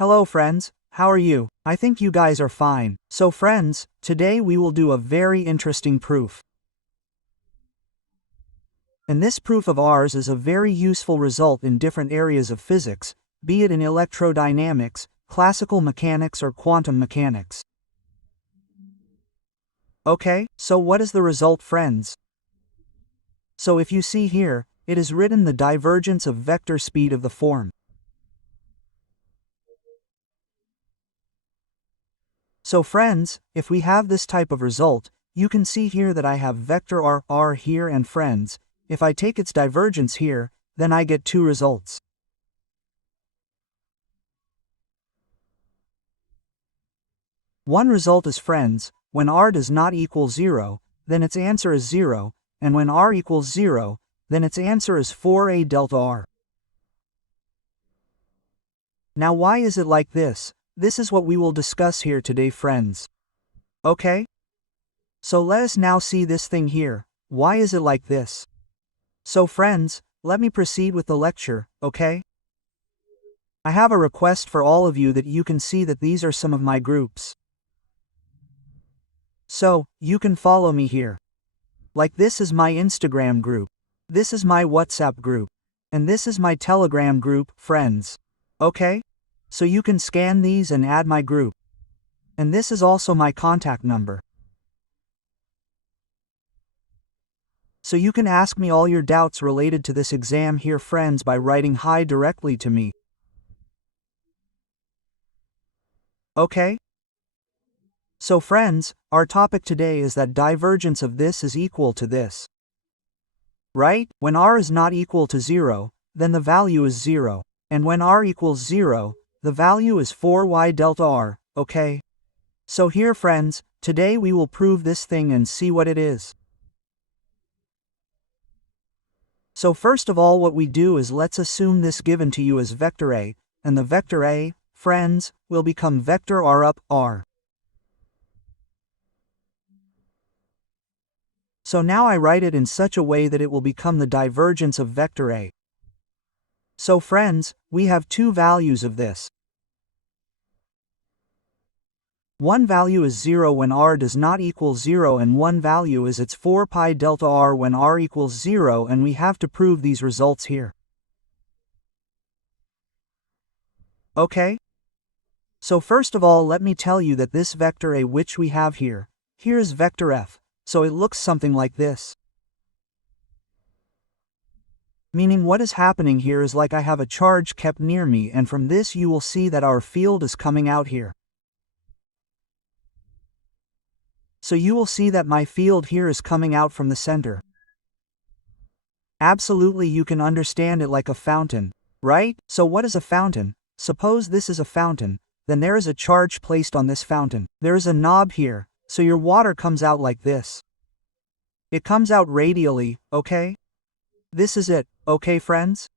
Hello friends, how are you? I think you guys are fine. So friends, today we will do a very interesting proof. And this proof of ours is a very useful result in different areas of physics, be it in electrodynamics, classical mechanics or quantum mechanics. Okay, so what is the result, friends? So if you see here, it is written the divergence of vector speed of the form. So friends, if we have this type of result, you can see here that I have vector r here, and friends, if I take its divergence here, then I get two results. One result is, friends, when r does not equal 0, then its answer is 0, and when r equals 0, then its answer is 4a delta r. Now why is it like this? This is what we will discuss here today, friends. Okay? So let us now see this thing here. Why is it like this? So friends, let me proceed with the lecture, okay? I have a request for all of you that you can see that these are some of my groups. So, you can follow me here. Like this is my Instagram group. This is my WhatsApp group. And this is my Telegram group, friends. Okay? So you can scan these and add my group. And this is also my contact number. So you can ask me all your doubts related to this exam here, friends, by writing hi directly to me. Okay? So friends, our topic today is that divergence of this is equal to this. Right? When r is not equal to 0, then the value is 0. And when r equals 0, the value is 4y delta r, okay? So here, friends, today we will prove this thing and see what it is. So first of all, what we do is let's assume this given to you as vector a, and the vector a, friends, will become vector r up r. So now I write it in such a way that it will become the divergence of vector a. So friends, we have two values of this. One value is 0 when r does not equal 0, and one value is its 4 pi delta r when r equals 0, and we have to prove these results here. Okay? So first of all, let me tell you that this vector a which we have here is vector f, so it looks something like this. Meaning what is happening here is like I have a charge kept near me, and from this you will see that our field is coming out here. So you will see that my field here is coming out from the center. Absolutely, you can understand it like a fountain, right? So what is a fountain? Suppose this is a fountain, then there is a charge placed on this fountain. There is a knob here, so your water comes out like this. It comes out radially, okay? This is it, okay friends?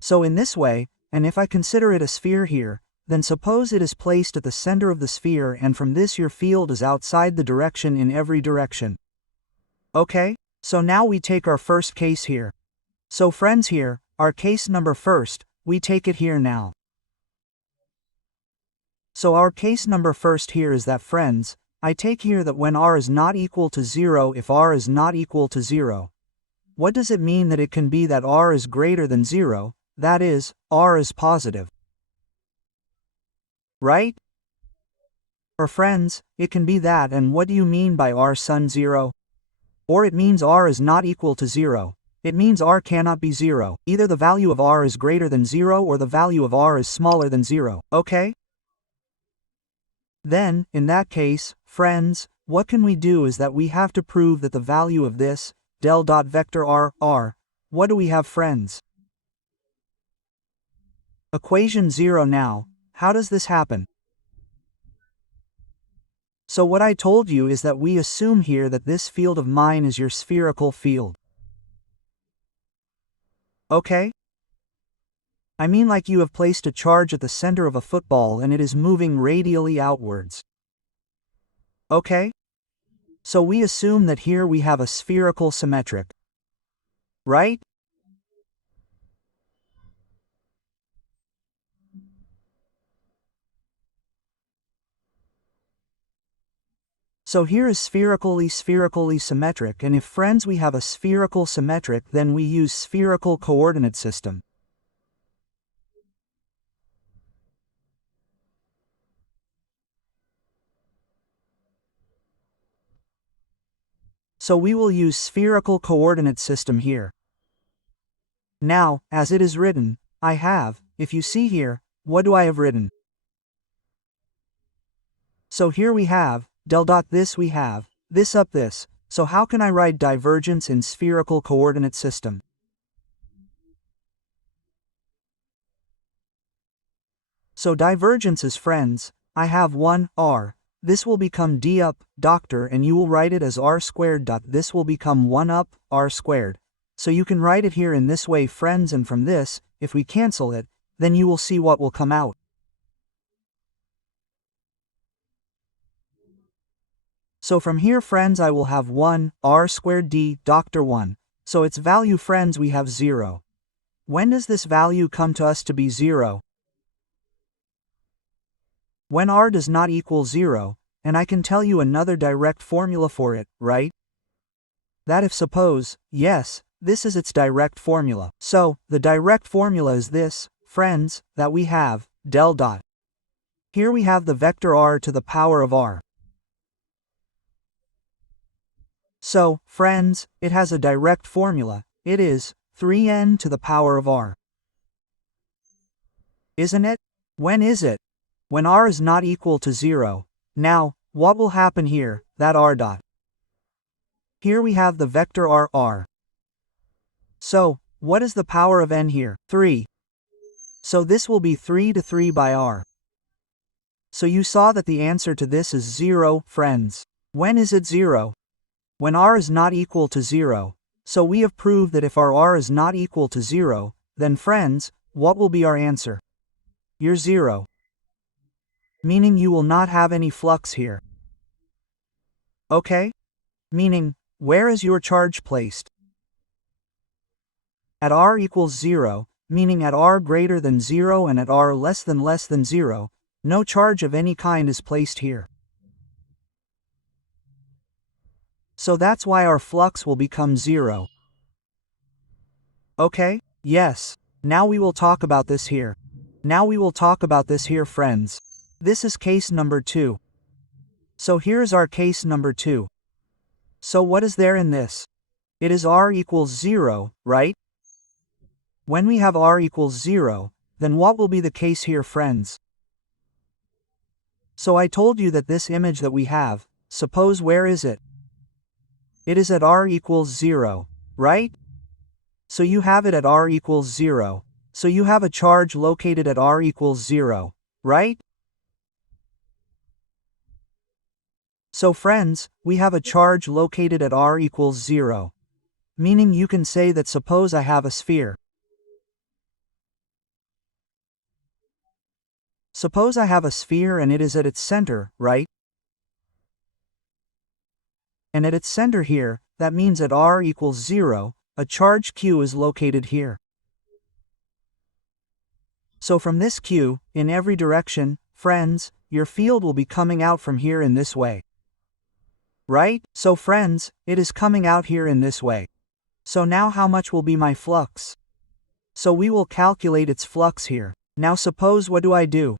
So in this way, and if I consider it a sphere here, then suppose it is placed at the center of the sphere, and from this your field is outside the direction in every direction. Okay? So now we take our first case here. So friends, here, our case number first, we take it here now. So our case number first here is that, friends, I take here that when r is not equal to 0, if r is not equal to 0, what does it mean that it can be that r is greater than 0, that is, r is positive. Right? Or friends, it can be that, and what do you mean by r sun 0? Or it means r is not equal to 0. It means r cannot be 0. Either the value of r is greater than 0 or the value of r is smaller than 0, okay? Then, in that case, friends, what can we do is that we have to prove that the value of this, del dot vector r, what do we have, friends? Equation 0 now. How does this happen? So what I told you is that we assume here that this field of mine is your spherical field. Okay? I mean like you have placed a charge at the center of a football and it is moving radially outwards. Okay? So we assume that here we have a spherical symmetric. Right? So here is spherically symmetric, and if friends we have a spherical symmetric, then we use spherical coordinate system. So we will use spherical coordinate system here. Now, as it is written, I have, if you see here, what do I have written? So here we have, del dot this we have, this up this, so how can I write divergence in spherical coordinate system? So divergence is friends, I have 1, r, this will become d up, doctor, and you will write it as r squared dot this will become 1 up, r squared. So you can write it here in this way friends, and from this, if we cancel it, then you will see what will come out. So from here friends I will have 1, r squared d, doctor 1. So its value friends we have 0. When does this value come to us to be 0? When r does not equal 0, and I can tell you another direct formula for it, right? That if suppose, yes, this is its direct formula. So, the direct formula is this, friends, that we have, del dot. Here we have the vector r to the power of r. So, friends, it has a direct formula, it is 3n to the power of r. Isn't it? When is it? When r is not equal to 0. Now, what will happen here, that r dot? Here we have the vector r. So, what is the power of n here? 3. So this will be 3 to 3 by r. So you saw that the answer to this is 0, friends. When is it 0? When r is not equal to 0. So we have proved that if our r is not equal to 0, then friends, what will be our answer? You're 0. Meaning you will not have any flux here. Okay? Meaning, where is your charge placed? At r equals 0, meaning at r greater than 0 and at r less than 0, no charge of any kind is placed here. So that's why our flux will become 0. Okay? Yes. Now we will talk about this here. Friends. This is case number 2. So here's our case number 2. So what is there in this? It is r equals 0, right? When we have r equals 0, then what will be the case here, friends? So I told you that this image that we have, suppose where is it? It is at r equals 0, right? So you have it at r equals 0. So you have a charge located at r equals 0, right? So friends, we have a charge located at r equals 0. Meaning you can say that suppose I have a sphere. Suppose I have a sphere and it is at its center, right? And at its center here, that means at r equals 0, a charge q is located here. So from this q, in every direction, friends, your field will be coming out from here in this way. Right? So friends, it is coming out here in this way. So now how much will be my flux? So we will calculate its flux here. Now suppose what do I do?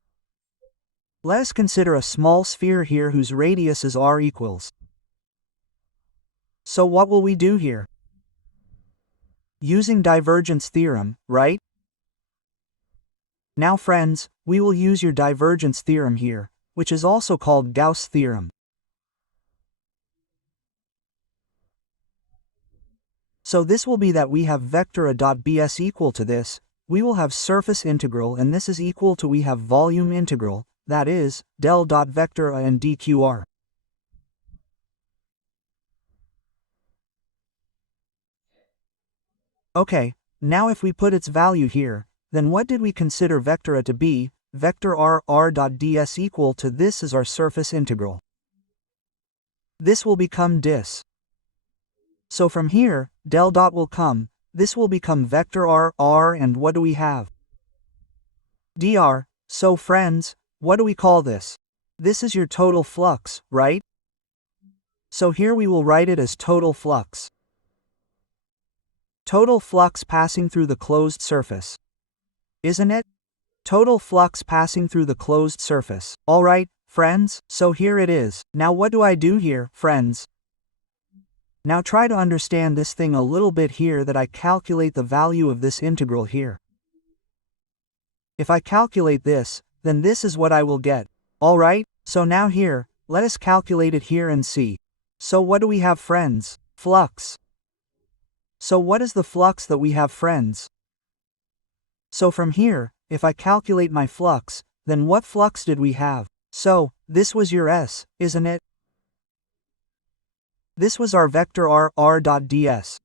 Let us consider a small sphere here whose radius is r equals. So what will we do here? Using divergence theorem, right? Now friends, we will use your divergence theorem here, which is also called Gauss theorem. So this will be that we have vector a.bs equal to this, we will have surface integral, and this is equal to we have volume integral, that is, del dot vector a and dqr. Okay, now if we put its value here, then what did we consider vector a to be? Vector r dot ds equal to this is our surface integral. This will become dis. So from here, del dot will come, this will become vector r, and what do we have? Dr. So friends, what do we call this? This is your total flux, right? So here we will write it as total flux. Total flux passing through the closed surface. Isn't it? Total flux passing through the closed surface. Alright, friends, so here it is. Now what do I do here, friends? Now try to understand this thing a little bit here, that I calculate the value of this integral here. If I calculate this, then this is what I will get. Alright, so now here, let us calculate it here and see. So what do we have, friends? Flux. So what is the flux that we have, friends? So from here, if I calculate my flux, then what flux did we have? So, this was your S, isn't it? This was our vector r.ds.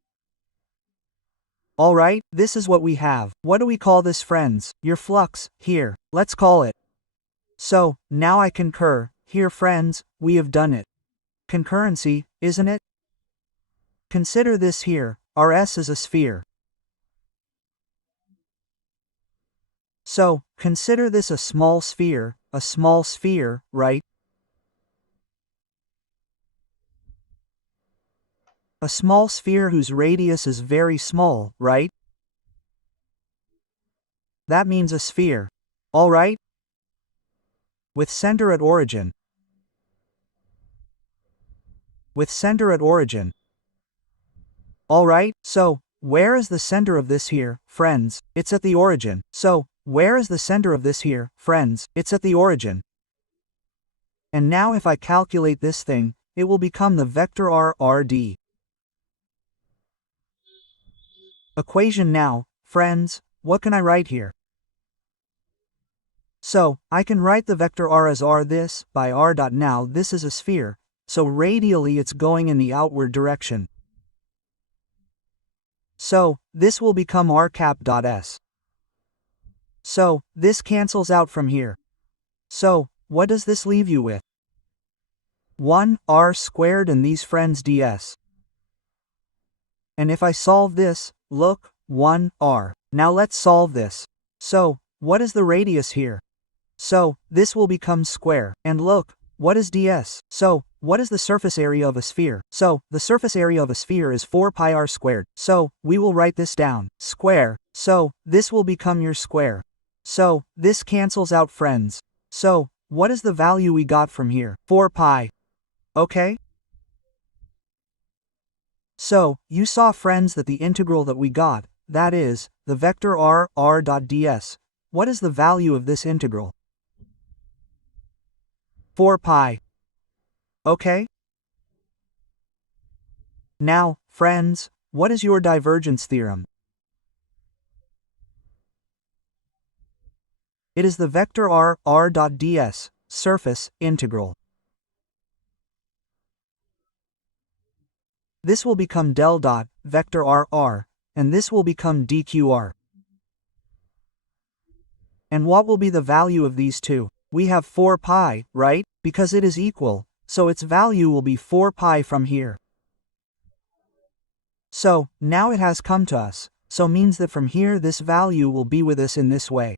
Alright, this is what we have. What do we call this, friends? Your flux, here. Let's call it. So, now I concur. Here, friends, we have done it. Concurrency, isn't it? Consider this here, our S is a sphere. So, consider this a small sphere, right? A small sphere whose radius is very small, right? That means a sphere. Alright? With center at origin. With center at origin. Alright, so, where is the center of this here, friends? It's at the origin. So, where is the center of this here, friends? It's at the origin. And now if I calculate this thing, it will become the vector r.d. Equation now, friends, what can I write here? So, I can write the vector r as r this, by r dot. Now this is a sphere, so radially it's going in the outward direction. So, this will become r cap dot s. So, this cancels out from here. So, what does this leave you with? 1 r squared and these friends ds. And if I solve this, look, 1 r. Now let's solve this. So, what is the radius here? So, this will become square. And look, what is ds? So, what is the surface area of a sphere? So, the surface area of a sphere is 4 pi r squared. So, we will write this down. Square. So, this will become your square. So, this cancels out, friends. So, what is the value we got from here? 4 pi. Okay? So, you saw, friends, that the integral that we got, that is, the vector r.ds, what is the value of this integral? 4 pi. Okay? Now, friends, what is your divergence theorem? It is the vector r.ds, surface, integral. This will become del dot, vector r, and this will become dqr. And what will be the value of these two? We have 4 pi, right? Because it is equal, so its value will be 4 pi from here. So, now it has come to us, so means that from here this value will be with us in this way.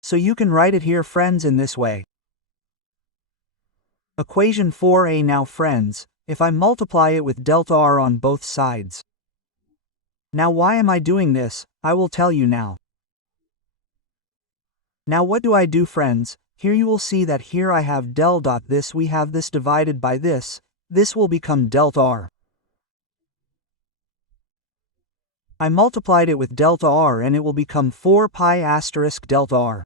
So you can write it here, friends, in this way. Equation 4a. Now, friends, if I multiply it with delta r on both sides. Now why am I doing this? I will tell you now. Now what do I do, friends? Here you will see that here I have del dot this, we have this divided by this will become delta r. I multiplied it with delta r and it will become 4 pi asterisk delta r.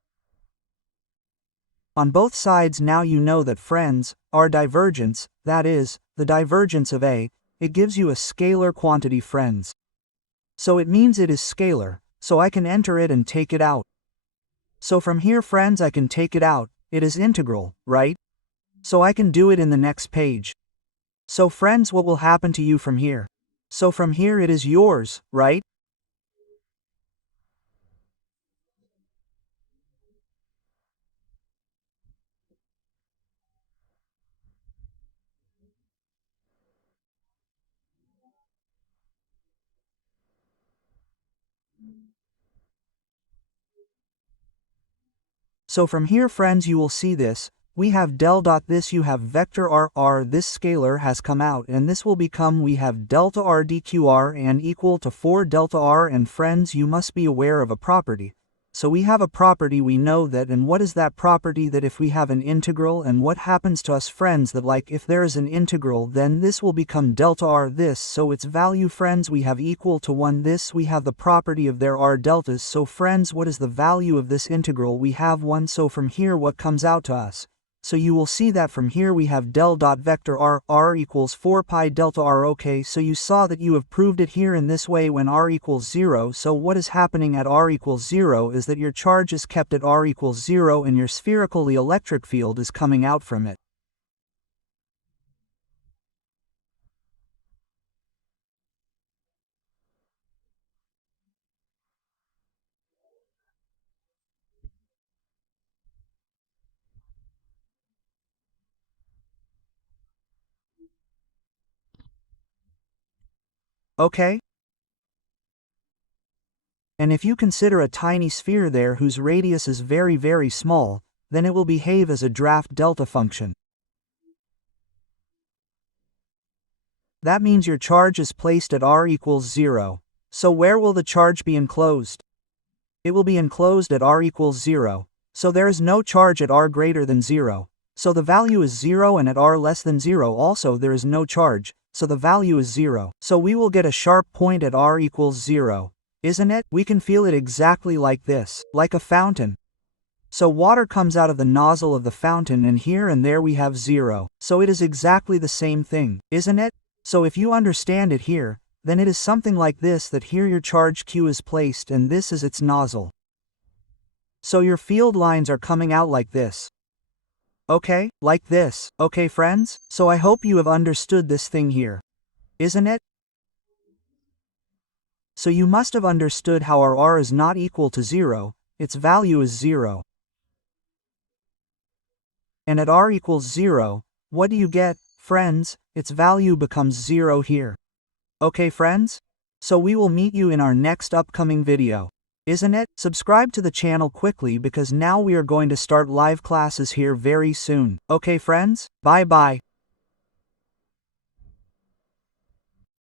On both sides now you know that, friends, our divergence, that is, the divergence of A, it gives you a scalar quantity, friends. So it means it is scalar, so I can enter it and take it out. So from here, friends, I can take it out, it is integral, right? So I can do it in the next page. So friends, what will happen to you from here? So from here it is yours, right? So from here, friends, you will see this, We have del dot this, you have vector r, this scalar has come out, and this will become, we have delta r dqr and equal to 4 delta r, and friends, you must be aware of a property. So we have a property, we know that, and what is that property? That if we have an integral, and what happens to us, friends, that like if there is an integral, then this will become delta r this, so its value, friends, we have equal to 1 this, we have the property of there are deltas, so friends, what is the value of this integral? We have 1, so from here what comes out to us? So you will see that from here we have del dot vector r equals 4 pi delta r. Okay, so you saw that you have proved it here in this way when r equals 0. So what is happening at r equals 0 is that your charge is kept at r equals 0 and your spherically electric field is coming out from it. Okay? And if you consider a tiny sphere there whose radius is very, very small, then it will behave as a draft delta function. That means your charge is placed at r equals 0. So where will the charge be enclosed? It will be enclosed at r equals 0. So there is no charge at r greater than 0. So the value is 0, and at r less than 0 also there is no charge, so the value is 0. So we will get a sharp point at r equals 0. Isn't it? We can feel it exactly like this, like a fountain. So water comes out of the nozzle of the fountain, and here and there we have 0. So it is exactly the same thing, isn't it? So if you understand it here, then it is something like this, that here your charge Q is placed and this is its nozzle. So your field lines are coming out like this. Okay, like this. Okay friends, so I hope you have understood this thing here. Isn't it? So you must have understood how our r is not equal to 0, its value is 0. And at r equals 0, what do you get, friends? Its value becomes 0 here. Okay friends? So we will meet you in our next upcoming video. Isn't it? Subscribe to the channel quickly because now we are going to start live classes here very soon. Okay friends? Bye bye.